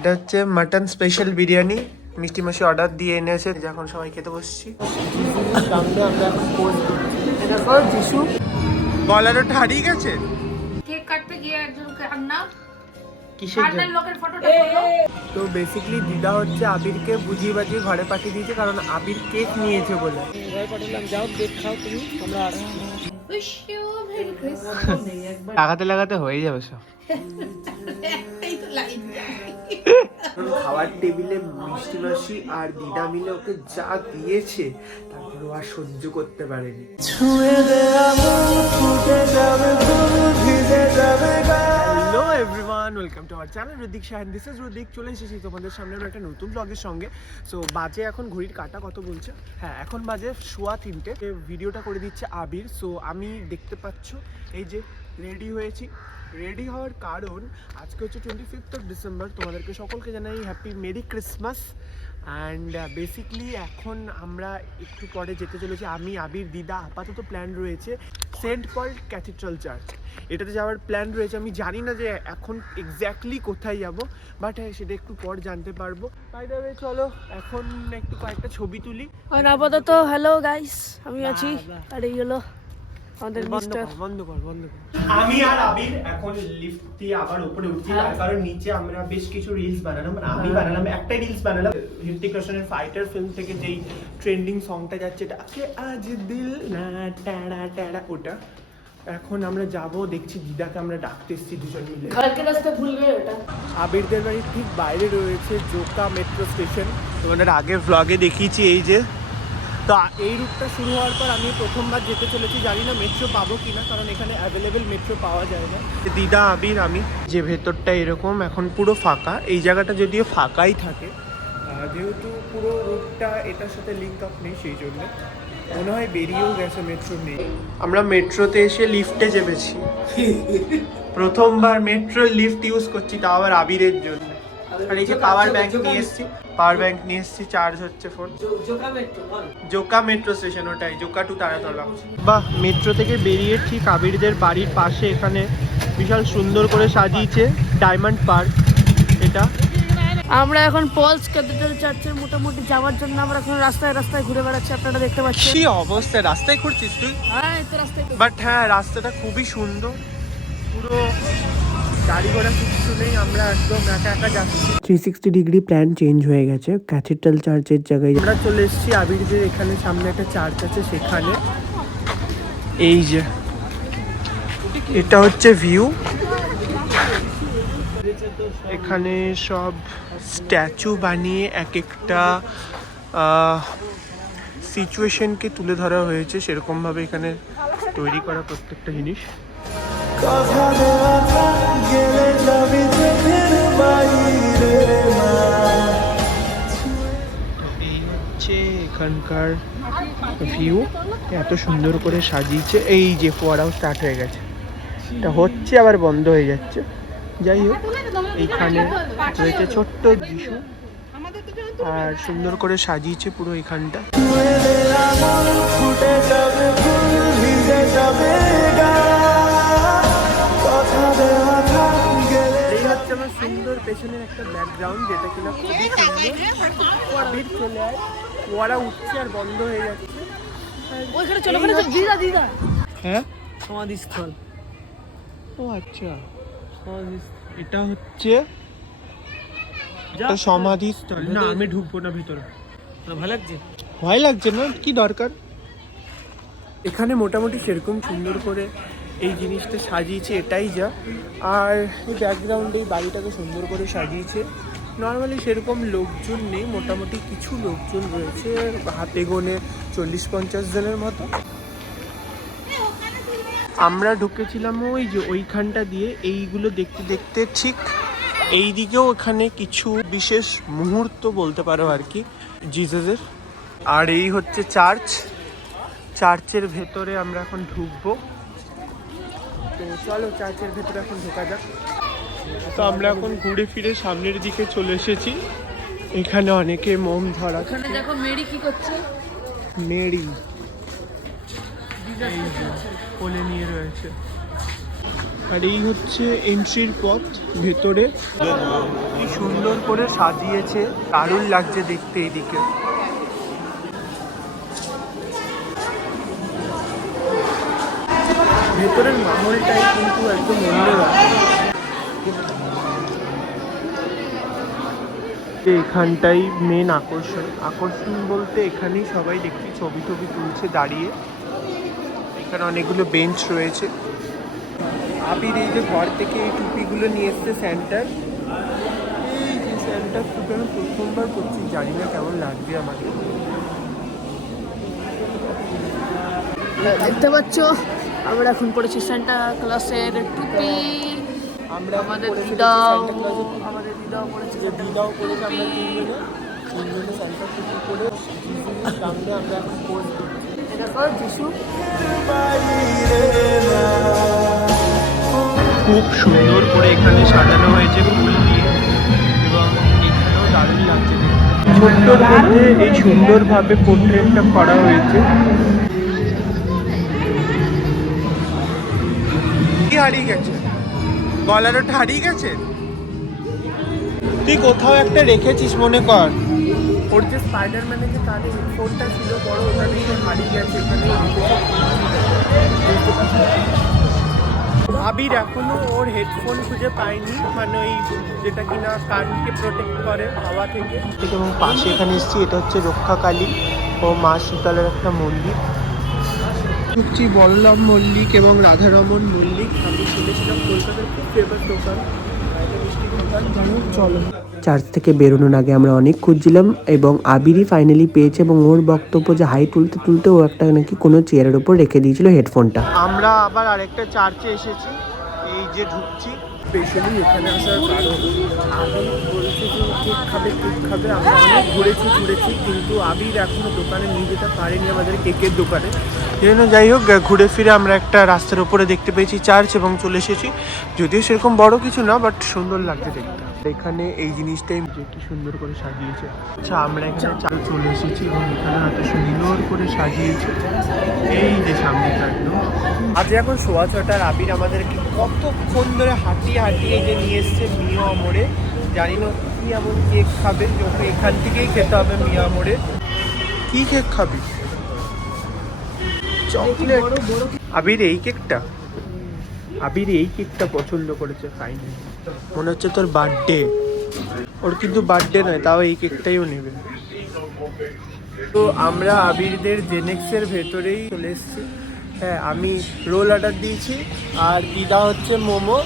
এটা হচ্ছে mutton special biryani, মিষ্টি মাসি অর্ডার দিয়ে এনেছে, এখন সবাই খেতে বসছি। গলার ওটা হারিয়ে গেছে। কেক কাটতে গিয়ে একজন কান্না, কিসের জন্য? লোকের ফটোটা তোলো। তো বেসিক্যালি দিদা হচ্ছে আবিরকে বুঝিয়ে বাজিয়ে ঘরে পাঠিয়ে দিয়েছে, কারণ আবির কেক নিয়েছে বলে। ঘরে পাঠালাম, যাও কেক খাও তুমি, আমরা আসছি। Wish you merry Christmas. লাগাতে লাগাতে হয়ে যাবে সব। এই তো লাইন। খাওয়ার টেবিলে মিষ্টি মাসি আর দিদা মিলে ওকে যা দিয়েছে, তারপর ও আর সহ্য করতে পারেনি। Hello everyone, welcome to our channel Rudik Shahin. This is Rudik. চলে এসেছি তোমাদের সামনে একটা নতুন ব্লগের সঙ্গে। সো বাজে এখন ঘড়ির কাঁটা কত বলছে, হ্যাঁ এখন বাজে 3:15। ভিডিওটা করে দিচ্ছে আবির। সো আমি দেখতে পাচ্ছ এই যে রেডি হয়েছি। রেডি হওয়ার কারণ আজকে হচ্ছে 25 ডিসেম্বর। তোমাদেরকে সকলকে জানাই happy merry Christmas. And basically এখন আমরা একটু পরে যেতে চলেছি, আমি আবির দিদা। আপাতত প্ল্যান রয়েছে সেন্ট পল ক্যাথিড্রাল চার্চ, এটাতে যাওয়ার প্ল্যান রয়েছে। আমি জানি না যে এখন এক্স্যাক্টলি কোথায় যাব, বাট হ্যাঁ সেটা একটু পর জানতে পারবো। বাই দ্য ওয়ে চলো এখন একটু কয়েকটা ছবি তুলি। আর আপাতত হ্যালো গাইস, আমি আছি। আর এই হলো আমাদের মিস্টার। বন্ধ কর। আমি আর আবির এখন লিফট দিয়ে আবার উপরে উঠছি, তার কারণ নিচে আমরা বেশ কিছু রিলস বানালাম। আমি বানালাম একটা রিলস বানালাম হৃতিক রোশনের ফাইটার ফিল্ম থেকে যেই ট্রেন্ডিং সংটা যাচ্ছে, ডাকে আজ দিল না টাড়া টাড়া, ওটা। এখন আমরা যাব, দেখছি দিদাকে আমরা ডাকতে এসেছি দুজন মিলে। ঘরকে রাস্তা ভুল গয়ে ওটা। আবিরদের বাড়ির ঠিক বাইরে রয়েছে জোকা মেট্রো স্টেশন। তোমাদের আগের ভ্লগে দেখিয়েছি এই যে। তো এই রুটটা শুরু হওয়ার পর আমি প্রথমবার যেতে চলেছি, জানি না মেট্রো পাবো কিনা, কারণ এখানে অ্যাভেলেবেল মেট্রো পাওয়া যায় না। দিদা, আবির, আমি। যে ভেতরটা এরকম এখন পুরো ফাঁকা, এই জায়গাটা যদিও ফাঁকাই থাকে, যেহেতু পুরো রুটটা এটার সাথে লিঙ্ক আপ নেই, সেই জন্য মনে হয় বেরিয়েও গেছে, মেট্রো নেই। আমরা মেট্রোতে এসে লিফটে চেপেছি। প্রথমবার মেট্রো লিফট ইউজ করছি, তাও আবার আবিরের জন্য। আর এই যে পাওয়ার ব্যাংক নিয়ে এসেছি, চার্জ হচ্ছে ফোন। জোকা মেট্রো স্টেশন, ওটাই জোকা টু তারাতলা। বাহ, মেট্রো থেকে বেরিয়ে ঠিক আবিরদের বাড়ির পাশে এখানে বিশাল সুন্দর করে সাজিয়েছে ডায়মন্ড পার্ক। এটা আমরা এখন পলস ক্যাথিড্রাল চার্চের মোটামুটি যাওয়ার জন্য আমরা এখন রাস্তায় রাস্তায় ঘুরে বেড়াচ্ছি, আপনারা দেখতে পাচ্ছেন। কি অবস্থা, রাস্তায় ঘুরছিস তুই? হ্যাঁ, এই তো রাস্তায়। বাট হ্যাঁ, রাস্তাটা খুবই সুন্দর, পুরো গাড়ি ঘোড়া কিছু নেই, আমরা একদম একা একা যাচ্ছি। 360 ডিগ্রি প্ল্যান চেঞ্জ হয়ে গেছে, ক্যাথিড্রাল চার্চের জায়গায় আমরা চলে এসেছি। আবিরদের এখানে সামনে একটা চার্চ আছে, সেখানে এই যে এটা হচ্ছে ভিউ। এখানে সব স্ট্যাচু বানিয়ে এক একটা সিচুয়েশনকে তুলে ধরা হয়েছে, সেরকমভাবে এখানে তৈরি করা প্রত্যেকটা জিনিস। এই হচ্ছে এখানকার ভিউ, এত সুন্দর করে সাজিয়েছে। এই যে ফোয়ারাও স্টার্ট হয়ে গেছে, এটা হচ্ছে আবার বন্ধ হয়ে যাচ্ছে। যাই হোক, এইখানে রয়েছে ছোট্ট যিশু, আর সুন্দর করে সাজিয়েছে পুরো এখানটা। এই হচ্ছে আমার সুন্দর পেছনের একটা ব্যাকগ্রাউন্ড, যেটা কিনা খুবই সুন্দর। চলে আয়, ওরা উঠছে আর বন্ধ হয়ে যাচ্ছে। ওইখানে চলো, ওখানে দিদা দিদা। হ্যাঁ, সমাধিস্থল। ও আচ্ছা, এটা হচ্ছে একটা সমাধিস্থল। না, আমি ঢুকবো না ভিতরে, ভালো লাগছে? ভয় লাগছে না, কি দরকার। এখানে মোটামুটি সেরকম সুন্দর করে এই জিনিসটা সাজিয়েছে, এটাই যা। আর এই ব্যাকগ্রাউন্ডে এই বাড়িটাকে সুন্দর করে সাজিয়েছে। নর্মালি সেরকম লোকজন নেই, মোটামুটি কিছু লোকজন রয়েছে, হাতে গোনে 40-50 জনের মতো। আমরা ঢুকেছিলাম ওই যে ওইখানটা দিয়ে, এইগুলো দেখতে দেখতে ঠিক এই দিকেও এখানে কিছু বিশেষ মুহূর্ত বলতে পারো আর কি জিজাসের। আর এই হচ্ছে চার্চ, চার্চের ভেতরে আমরা এখন ঢুকবো। তো চলো চার্চের ভেতরে এখন ঢোকা যাক। তো আমরা এখন ঘুরে ফিরে সামনের দিকে চলে এসেছি। এখানে অনেকে মোম ধরা, ওখানে দেখো মেরি কি করছে। মেরি কোলে নিয়ে রয়েছে। আর এই হচ্ছে এন্ট্রির পথ ভেতরে। কি সুন্দর করে সাজিয়েছে, দারুণ লাগছে দেখতে এদিকে। ভেতরের মাহলটাই কিন্তু একদম অন্যরকম। এখানটাই মেন আকর্ষণ বলতে এখানেই সবাই দেখছি ছবি তুলছে দাঁড়িয়ে। এখানে অনেকগুলো বেঞ্চ রয়েছে। আবির এই যে ঘর থেকে এই টুপিগুলো নিয়ে এসছে স্যান্টার, এই যে স্যান্টার টুপি আমি প্রথমবার করছি, জানি না কেমন লাগবে আমাকে। দেখতে পাচ্ছ আমরা এখন পড়েছি সান্টা ক্লাসের টুপি। আমরা আমাদের পরে ফেলেছি দিদাও সান্টা ক্লজের টুপি। আমাদের দিদাও পড়েছে যে দিদাও করেছে, আমরা তিনজনে সান্টা টুপি পরে যিশুর সামনে আমরা এখন পোজ দিচ্ছি। দেখো যিশু। খুব সুন্দর করে এখানে সাজানো হয়েছে ফুল দিয়ে, এবং এখানেও দারুণ লাগছে। ছোট্টর মধ্যে এই সুন্দরভাবে পোর্ট্রেটটা করা হয়েছে। কি হারিয়ে গেছে? গলার ওটা হারিয়ে গেছে? তুই কোথাও একটা রেখেছিস মনে কর। ওর যে স্পাইডারম্যানের যে কানে হেডফোনটা ছিল বড়, ওটা নিয়ে হারিয়ে গেছে এখানে। আবির এখনো ওর হেডফোন খুঁজে পায়নি, মানে ওই যেটা কিনা কানকে প্রোটেক্ট করে হাওয়া থেকে। এবং পাশে এখানে এসেছি, এটা হচ্ছে রক্ষাকালী ও মা শীতলের একটা মন্দির। হচ্ছে বলরাম মল্লিক এবং রাধারমন মল্লিক। আমি শুনেছিলাম কলকাতার খুব ফেমাস দোকান, মিষ্টির দোকান। চলো, চার্চ থেকে বেরোনোর আগে আমরা অনেক খুঁজছিলাম এবং আবিরই ফাইনালি পেয়েছে, এবং ওর বক্তব্য যে হাই তুলতে তুলতে ও একটা নাকি কোনো চেয়ারের উপর রেখে দিয়েছিল হেডফোনটা। আমরা আবার আরেকটা চার্চে এসেছি, এই যে ঢুকছি। স্পেশালি এখানে আসার কারণ আবির বলছে যে কেক খাবে। আমরা অনেক ঘুরেছি, কিন্তু আবির এখনো দোকানে নিয়ে যেতে পারেনি আমাদের কেকের দোকানে। যেন যাই হোক, ঘুরে ফিরে আমরা একটা রাস্তার উপরে দেখতে পেয়েছি চার্চ এবং চলে এসেছি। যদিও সেরকম বড় কিছু না, বাট সুন্দর লাগছে দেখতে। এখানে এই জিনিসটাই যে কি সুন্দর করে সাজিয়েছে। আচ্ছা, আমরা এখানে চলে এসেছি এবং এখানে হয়তো সুন্দর করে সাজিয়েছে। এই যে সামনেটা একদম। আজ এখন 6:15, আবির আমাদেরকে কতক্ষণ ধরে হাঁটিয়ে যে নিয়ে এসছে মিয়া মোড়ে। জানি না কি এমন কেক খাবে, যখন এখান থেকেই খেতে হবে মিয়া মোড়ে। কি কেক খাবি? চকলেট। আবির এই কেকটা পছন্দ করেছে ফাইনালি। মনে হচ্ছে তোর বার্থডে। ওর কিন্তু বার্থডে নয়, তাও এই কেকটাইও নেবে। তো আমরা আবিরদের জেনেক্সের ভেতরেই চলে এসেছি। হ্যাঁ, আমি রোল অর্ডার দিয়েছি আর দিদা হচ্ছে মোমো।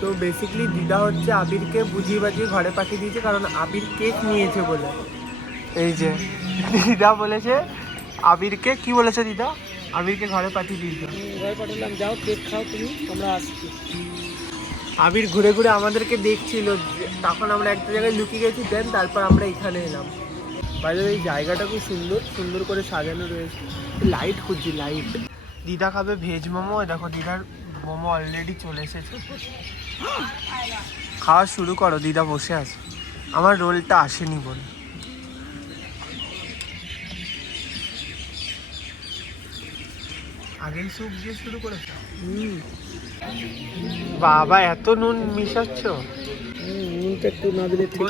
তো বেসিক্যালি দিদা হচ্ছে আবিরকে বুঝিয়ে বাজিয়ে ঘরে পাঠিয়ে দিয়েছে, কারণ আবির কেক নিয়েছে বলে। এই যে দিদা বলেছে আবিরকে, কি বলেছে দিদা? আবিরকে ঘরে পাঠিয়ে দিয়েছে। ঘরে পাঠালাম, যাও কেক খাও তুমি, আমরা আসছি। আবির ঘুরে ঘুরে আমাদেরকে দেখছিল, তখন আমরা একটা জায়গায় লুকিয়ে গেছি, দেন তারপর আমরা এখানে এলাম। বাইরে এই জায়গাটা খুব সুন্দর করে সাজানো রয়েছে। লাইট খুঁজছি, লাইট। দিদা খাবে ভেজ মোমো। দেখো দিদার মোমো অলরেডি চলে এসেছে। খাওয়া শুরু করো, দিদা বসে আছে। আমার রোলটা আসেনি বলে। আগেই স্যুপ দিয়ে শুরু করেছো? বাবা, এত নুন মিশাচ্ছ? নুনটা একটু না দিলে ঠিক।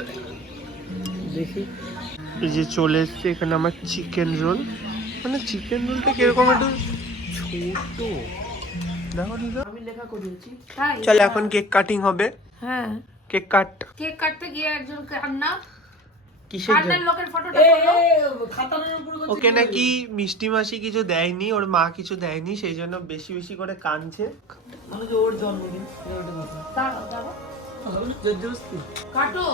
দেখি, এই যে চলে এসছে এখানে আমার চিকেন রোল। মানে চিকেন রোলটা কিরকম একটু ছোট। দেখো দিদা, আমি লেখা করিয়েছি তাই। চল এখন কেক কাটিং হবে। হ্যাঁ, কেক কাট। কেক কাটতে গিয়ে একজন কান্না, কিসের কান্নার জন্য? লোকের ফটোটা করলো। ওকে নাকি মিষ্টি মাসি কিছু দেয়নি, ওর মা কিছু দেয়নি, সেই জন্য বেশি বেশি করে কাঁদছে। আমি যে ওর জন্মদিন দাঁড়াও জোরজবস্তি কাটো।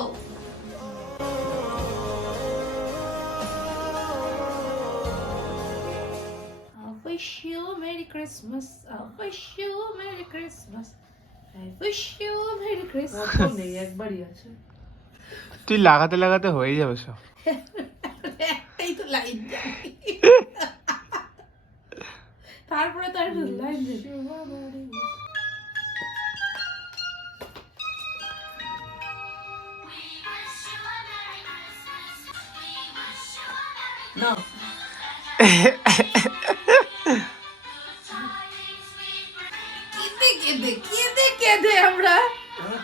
I wish you a Merry Christmas. I wish you a Merry Christmas. I wish you a Merry Christmas. নেই, একবারই আছে। তুই লাগাতে লাগাতে হয়ে যাবে সব। একটাই তো লাইন জানি, তারপরে তার লাইন না কেঁদে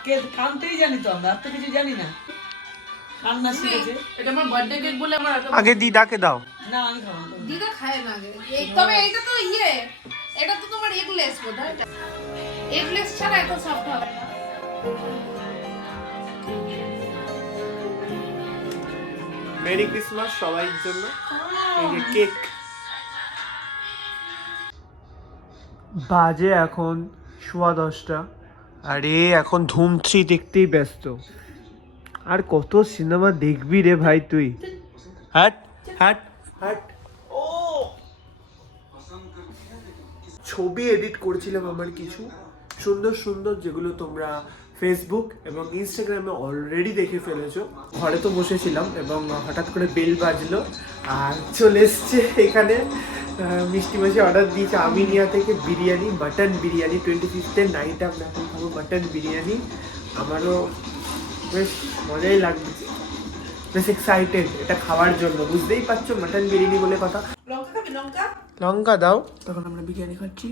কে কানতেই জানি তো আমরা, আর তো কিছু জানি না। কান্না শিখেছে। এটা আমার বার্থডে কেক বলে আমার আগে দিদাকে দাও। না আমি খাবো না। দিদা খায় না আগে তবে এটা তো এটা তো তোমার এগলেস বোধহয় এগলেস ছাড়া এত সফট হবে না মেরি ক্রিসমাস সবাইর জন্য। এই যে কেক। বাজে এখন 10:15 আর এ এখন ধুম 3 দেখতেই ব্যস্ত। আর কত সিনেমা দেখবি রে ভাই তুই? হাট হাট হাট। ও ছবি এডিট করছিলাম আমার কিছু সুন্দর সুন্দর, যেগুলো তোমরা ফেসবুক এবং ইনস্টাগ্রামে অলরেডি দেখে ফেলেছো। ঘরে তো বসেছিলাম এবং হঠাৎ করে বেল বাজলো আর চলে এসছে এখানে মিষ্টি মাসি অর্ডার দিয়েছে আমিনিয়া থেকে biryani, mutton biryani. 25th night আমরা এখন খাবো মাটন বিরিয়ানি। আমারও বেশ মজাই লাগছে, বেশ এক্সাইটেড এটা খাওয়ার জন্য। বুঝতেই পারছো মাটন বিরিয়ানি বলে কথা। লঙ্কা খাবি লঙ্কা লঙ্কা দাও। তখন আমরা বিরিয়ানি খাচ্ছি।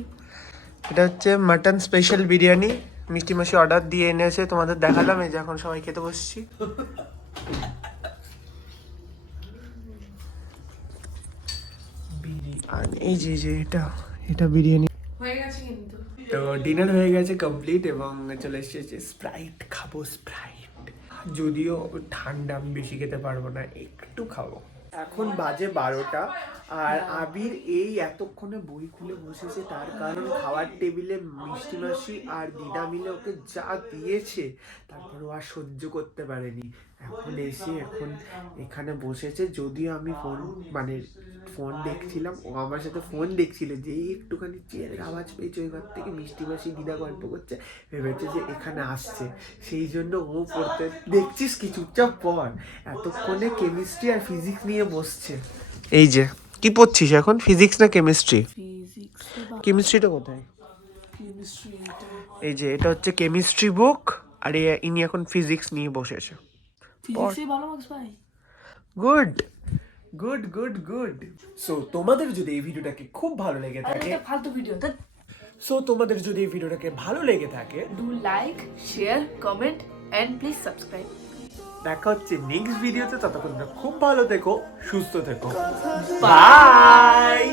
এটা হচ্ছে মাটন স্পেশাল বিরিয়ানি, মিষ্টি মাসি অর্ডার দিয়ে এনেছে, তোমাদের দেখালাম। এই যে এখন সবাই খেতে বসছি। আর এই যে এটা বিরিয়ানি। হয়ে গেছে কিন্তু তো ডিনার হয়ে গেছে কমপ্লিট এবং চলে এসেছে স্প্রাইট খাবো। স্প্রাইট যদিও ঠান্ডা আমি বেশি খেতে পারবো না, একটু খাবো। এখন বাজে 12টা আর আবির এই এতক্ষণে বই খুলে বসেছে, তার কারণ খাওয়ার টেবিলে মিষ্টি মাসি আর দিদা মিলে ওকে যা দিয়েছে তারপর ও আর সহ্য করতে পারেনি। এখন এসে এখন এখানে বসেছে। যদিও আমি ফোন দেখছিলাম, ও আমার সাথে ফোন দেখছিল, যেই একটুখানি চেয়ারের আওয়াজ পেয়েছে ওই ঘর থেকে মিষ্টি মাসি দিদা গল্প করছে, ভেবেছে যে এখানে আসছে, সেই জন্য ও পড়তে। দেখছিস কি, চুপচাপ পড়। এতক্ষণে কেমিস্ট্রি আর ফিজিক্স নিয়ে বসছে। এই যে কি পড়ছিস এখন, ফিজিক্স না কেমিস্ট্রি? কেমিস্ট্রিটা কোথায়? এই যে এটা হচ্ছে কেমিস্ট্রি বুক আর ইনি এখন ফিজিক্স নিয়ে বসেছে। Good good good good. So তোমাদের যদি এই ভিডিওটাকে খুব ভালো লেগে থাকে, ফালতু ভিডিও তোমাদের যদি এই ভিডিওটাকে ভালো লেগে থাকে, do like share comment and please subscribe. দেখা হচ্ছে নেক্সট ভিডিওতে। ততক্ষণ খুব ভালো থেকো, সুস্থ থেকো, বাই।